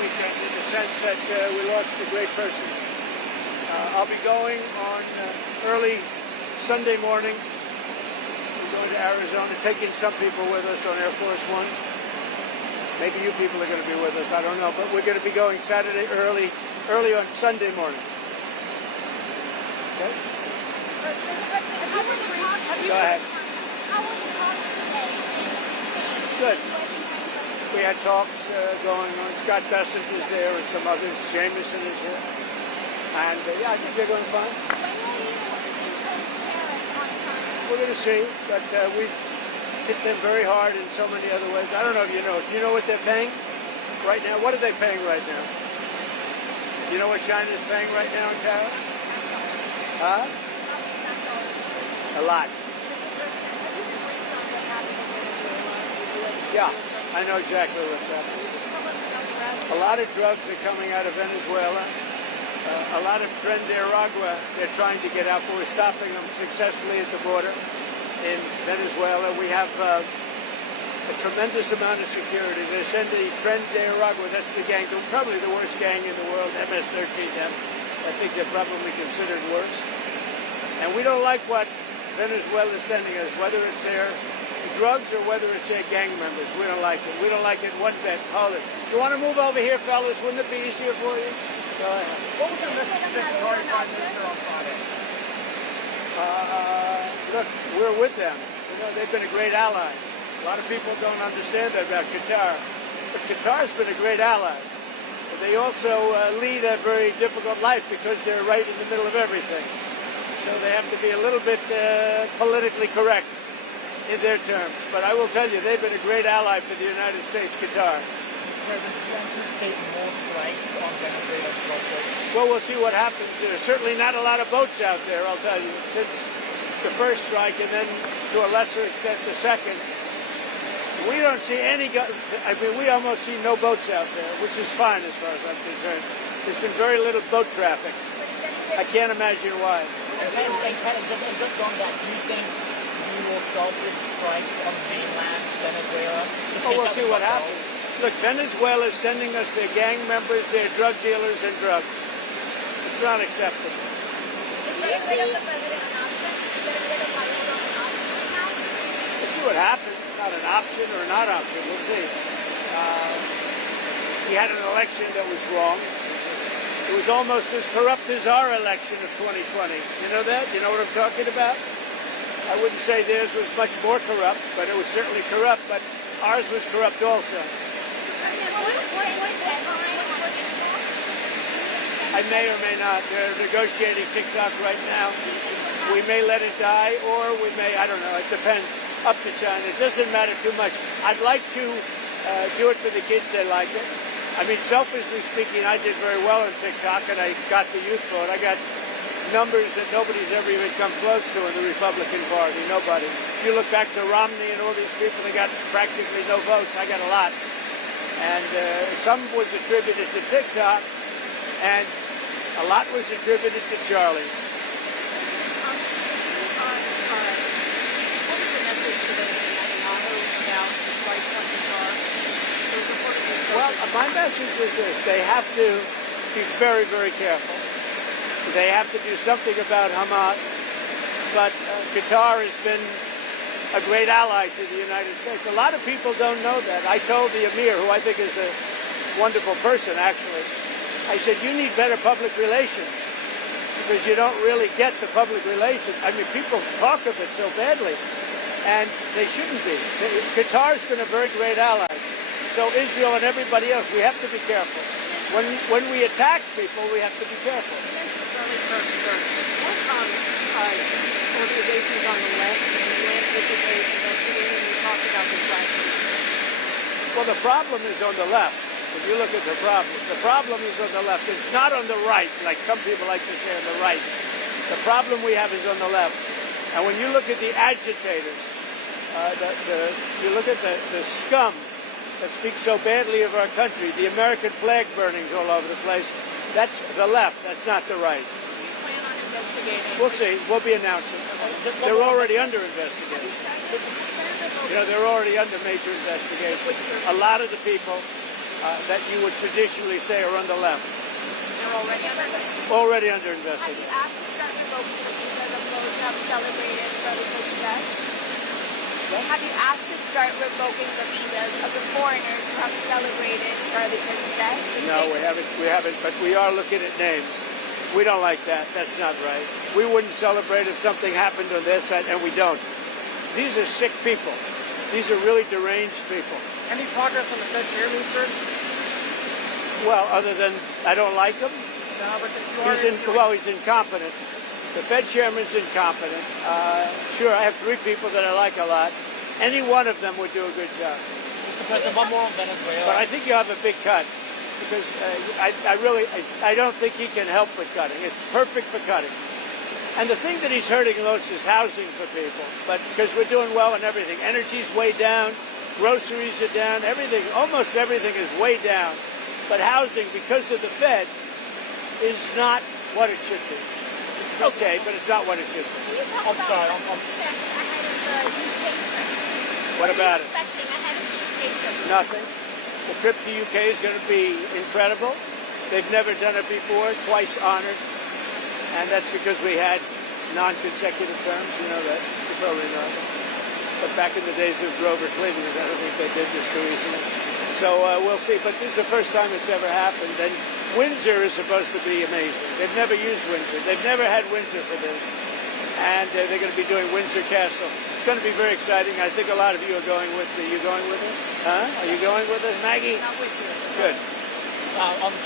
weekend in the sense that we lost a great person. I'll be going on early Sunday morning. We're going to Arizona, taking some people with us on Air Force One. Maybe you people are going to be with us, I don't know, but we're going to be going Saturday early on Sunday morning. Okay? Go ahead. Good. We had talks going on. Scott Bessent is there and some others. Jameson is here. And yeah, I think they're going fine. We're going to see, but we've hit them very hard in so many other ways. I don't know if you know. Do you know what they're paying right now? What are they paying right now? Do you know what China's paying right now in tariffs? Huh? A lot. Yeah, I know exactly what's happening. A lot of drugs are coming out of Venezuela. A lot of Tren de Aragua they're trying to get out, but we're stopping them successfully at the border in Venezuela. We have a tremendous amount of security. They send the Tren de Aragua, that's the gang, probably the worst gang in the world, MS-13M. I think they're probably considered worse. And we don't like what Venezuela is sending us, whether it's their drugs or whether it's their gang members. We don't like it. We don't like it one bit. Hold it. You want to move over here, fellas? Wouldn't it be easier for you? Go ahead. What was the message to Prime Minister on Friday? Look, we're with them. You know, they've been a great ally. A lot of people don't understand that about Qatar. But Qatar's been a great ally. But they also lead a very difficult life because they're right in the middle of everything. So they have to be a little bit politically correct in their terms. But I will tell you, they've been a great ally for the United States, Qatar. Well, we'll see what happens. There's certainly not a lot of boats out there, I'll tell you, since the first strike and then to a lesser extent the second. We don't see any, I mean, we almost see no boats out there, which is fine as far as I'm concerned. There's been very little boat traffic. I can't imagine why. Just on that, do you think you will start with strikes on mainland Venezuela? Oh, we'll see what happens. Look, Venezuela is sending us their gang members, their drug dealers, and drugs. It's not acceptable. We'll see what happens. Not an option or not option. We'll see. We had an election that was wrong. It was almost as corrupt as our election of 2020. You know that? You know what I'm talking about? I wouldn't say theirs was much more corrupt, but it was certainly corrupt. But ours was corrupt also. I may or may not. They're negotiating TikTok right now. We may let it die, or we may, I don't know, it depends. Up to China. It doesn't matter too much. I'd like to do it for the kids. They like it. I mean, selfishly speaking, I did very well on TikTok, and I got the youth vote. I got numbers that nobody's ever even come close to in the Republican Party. Nobody. If you look back to Romney and all these people, they got practically no votes. I got a lot. And some was attributed to TikTok, and a lot was attributed to Charlie. Well, my message is this. They have to be very, very careful. They have to do something about Hamas. But Qatar has been a great ally to the United States. A lot of people don't know that. I told the Emir, who I think is a wonderful person, actually, I said, you need better public relations because you don't really get the public relations. I mean, people talk of it so badly, and they shouldn't be. Qatar's been a very great ally. So Israel and everybody else, we have to be careful. When we attack people, we have to be careful. Organizations on the left participate, investigating, we talked about this last week. Well, the problem is on the left. If you look at the problem is on the left. It's not on the right, like some people like to say on the right. The problem we have is on the left. And when you look at the agitators, you look at the scum that speaks so badly of our country, the American flag burnings all over the place, that's the left, that's not the right. We'll see. We'll be announcing. They're already under investigation. You know, they're already under major investigation. A lot of the people that you would traditionally say are on the left. They're already under investigation. Already under Have you investigation. asked to start revoking the visas of those who have celebrated Charlie Kirk's death? Have you asked to start revoking the visas of the foreigners who have celebrated Charlie Kirk's death? No, we haven't, but we are looking at names. We don't like that. That's not right. We wouldn't celebrate if something happened on their side, and we don't. These are sick people. These are really deranged people. Any progress on the Fed chairman, sir? Well, other than I don't like him, No, but he's incompetent. The Fed chairman's incompetent. Sure, I have 3 people that I like a lot. Any one of them would do a good job. Mr. President, one more on Venezuela. But I think you have a big cut because I don't think he can help with cutting. It's perfect for cutting. And the thing that he's hurting most is housing for people. But because we're doing well in everything, energy's way down, groceries are down, everything, almost everything is way down. But housing, because of the Fed, is not what it should be. Okay, but it's not what it should be. Can you talk about sorry, what you expect ahead of the UK trip? What about are you it? expecting ahead of the UK trip? Nothing. The trip to UK is going to be incredible. They've never done it before, twice honored. And that's because we had non-consecutive terms, you know that. You probably know that. But back in the days of Grover Cleveland, I don't think they did this too easily. So we'll see. But this is the first time it's ever happened. And Windsor is supposed to be amazing. They've never used Windsor. They've never had Windsor for this. And they're going to be doing Windsor Castle. It's going to be very exciting. I think a lot of you are going with me. Are you going with us? Huh? Are you going with us, Maggie? Not with you. Good.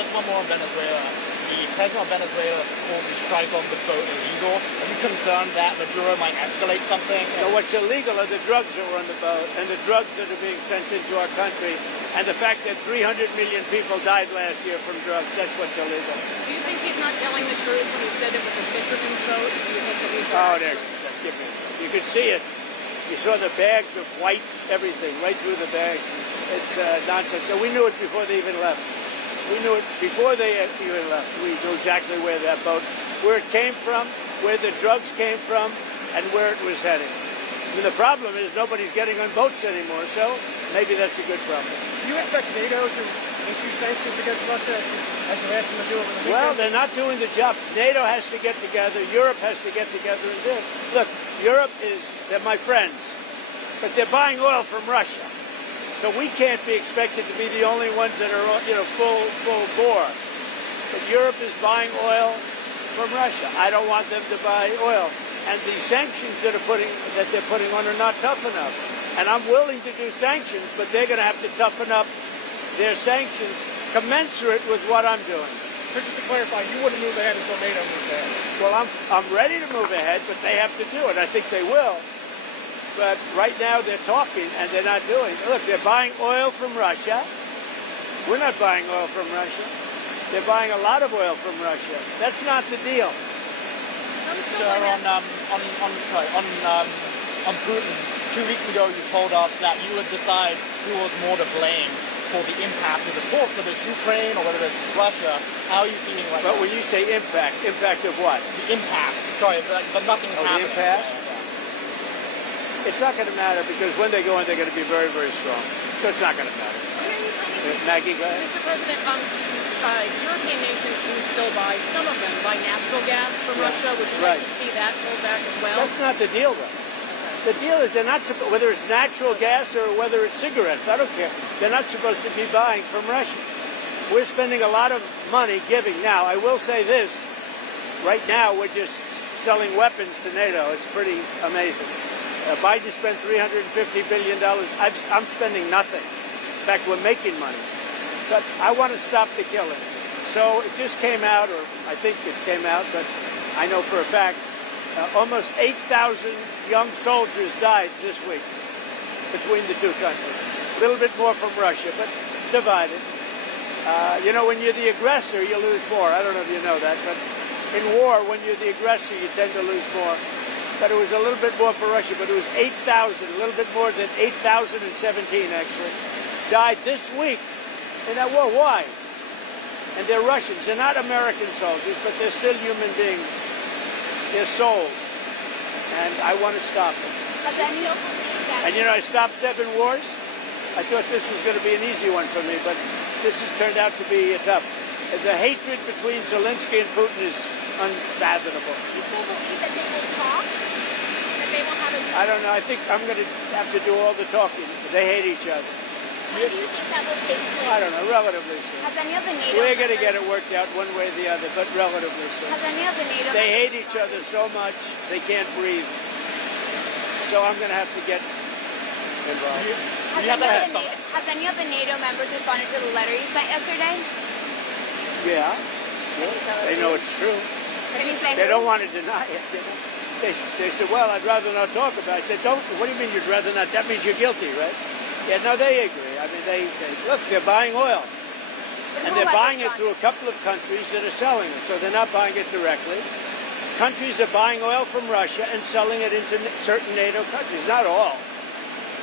Just one more on Venezuela. The president of Venezuela called the strike on the boat illegal. Are you concerned that Maduro might escalate something? No, what's illegal are the drugs that were on the boat and the drugs that are being sent into our country and the fact that 300 million people died last year from drugs. That's what's illegal. Do you think he's not telling the truth when he said it was a fisherman's boat? Do you think that he's Oh, there. You could see it. You saw the bags of white everything right through the bags. It's nonsense. So we knew it before they even left. We knew it before they even left. We knew exactly where that boat, where it came from, where the drugs came from, and where it was heading. I mean, the problem is nobody's getting on boats anymore, so maybe that's a good problem. Do you expect NATO to issue sanctions against Russia as the rest of them do over the weekend? Well, they're not doing the job. NATO has to get together. Europe has to get together and do it. Look, Europe they're my friends, but they're buying oil from Russia. So we can't be expected to be the only ones that are, full bore. But Europe is buying oil from Russia. I don't want them to buy oil. And the sanctions that they're putting on are not tough enough. And I'm willing to do sanctions, but they're going to have to toughen up their sanctions commensurate with what I'm doing. Just to clarify, you wouldn't move ahead until NATO moves ahead. Well, I'm ready to move ahead, but they have to do it. I think they will. But right now they're talking and they're not doing it. Look, they're buying oil from Russia. We're not buying oil from Russia. They're buying a lot of oil from Russia. That's not the deal. Sir, on Putin, 2 weeks ago you told us that you would decide who was more to blame for the impasse of the talks, whether it's Ukraine or whether it's Russia. How are you feeling right now? But when you say impact of what? The impasse. Sorry, but nothing Oh, happened. the impasse? It's not going to matter because when they go in, they're going to be very, very strong. So it's not going to matter. Maggie, go ahead. Mr. President, European nations do still buy, some of them buy natural gas from Russia. Would you like to see that pulled back as well? That's not the deal, though. The deal is they're not supposed, whether it's natural gas or whether it's cigarettes, I don't care. They're not supposed to be buying from Russia. We're spending a lot of money giving. Now, I will say this. Right now, we're just selling weapons to NATO. It's pretty amazing. Biden spent $350 billion. I'm spending nothing. In fact, we're making money. But I want to stop the killing. So it just came out, or I think it came out, but I know for a fact, almost 8,000 young soldiers died this week between the two countries. A little bit more from Russia, but divided. When you're the aggressor, you lose more. I don't know if you know that, but in war, when you're the aggressor, you tend to lose more. But it was a little bit more for Russia, but it was 8,000, a little bit more than 8,017 actually, died this week in that war. Why? And they're Russians. They're not American soldiers, but they're still human beings. They're souls. And I want to stop them. But then you'll believe that. And I stopped 7 wars. I thought this was going to be an easy one for me, but this has turned out to be tough. The hatred between Zelensky and Putin is unfathomable. You still believe that they will talk? That they will have a... I don't know. I think I'm going to have to do all the talking. They hate each other. When do you think that will take place? I don't know, relatively soon. Has any of the NATO We're going to get members- it worked out one way or the other, but relatively soon. Has any of the NATO They hate members- each other so much they can't breathe. So I'm going to have to get involved. Has any of the NATO members responded to the letter you sent yesterday? Yeah, they know it's true. Can you say They who? don't want to deny it. They said, well, I'd rather not talk about it. I said, don't. What do you mean you'd rather not? That means you're guilty, right? Yeah, no, they agree. I mean, they look, they're buying oil. But And who they're has buying it responded? through a couple of countries that are selling it. So they're not buying it directly. Countries are buying oil from Russia and selling it into certain NATO countries. Not all,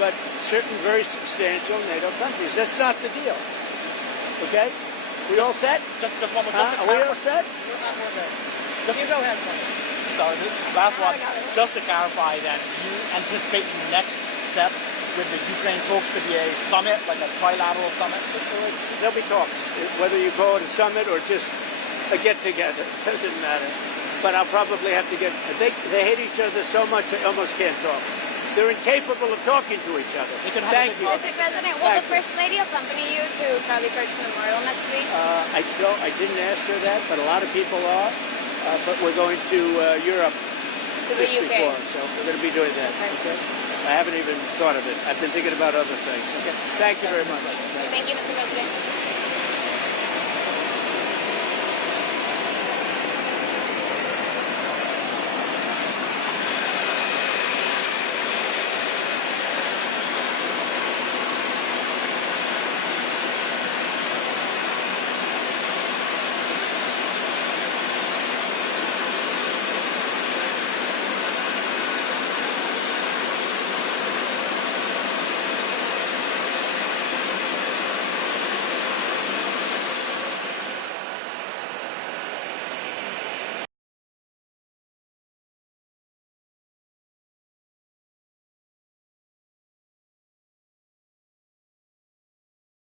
but certain very substantial NATO countries. That's not the deal. Okay? We all set? Just one more. Huh? Are we all set? You go ahead, sorry, this last one. Just to clarify then, you anticipate the next step with the Ukraine talks to be a summit, like a trilateral summit? There'll be talks, whether you call it a summit or just a get-together. It doesn't matter. But I'll probably have to get... They hate each other so much they almost can't talk. They're incapable of talking to each other. Thank you. Mr. President, will the First Lady accompany you to Charlie Kirk's memorial next week? I didn't ask her that, but a lot of people are. But we're going to Europe To the just UK. before, so we're going to be doing that. Okay. I haven't even thought of it. I've been thinking about other things. Okay. Thank you very much. Thank you, Mr. President.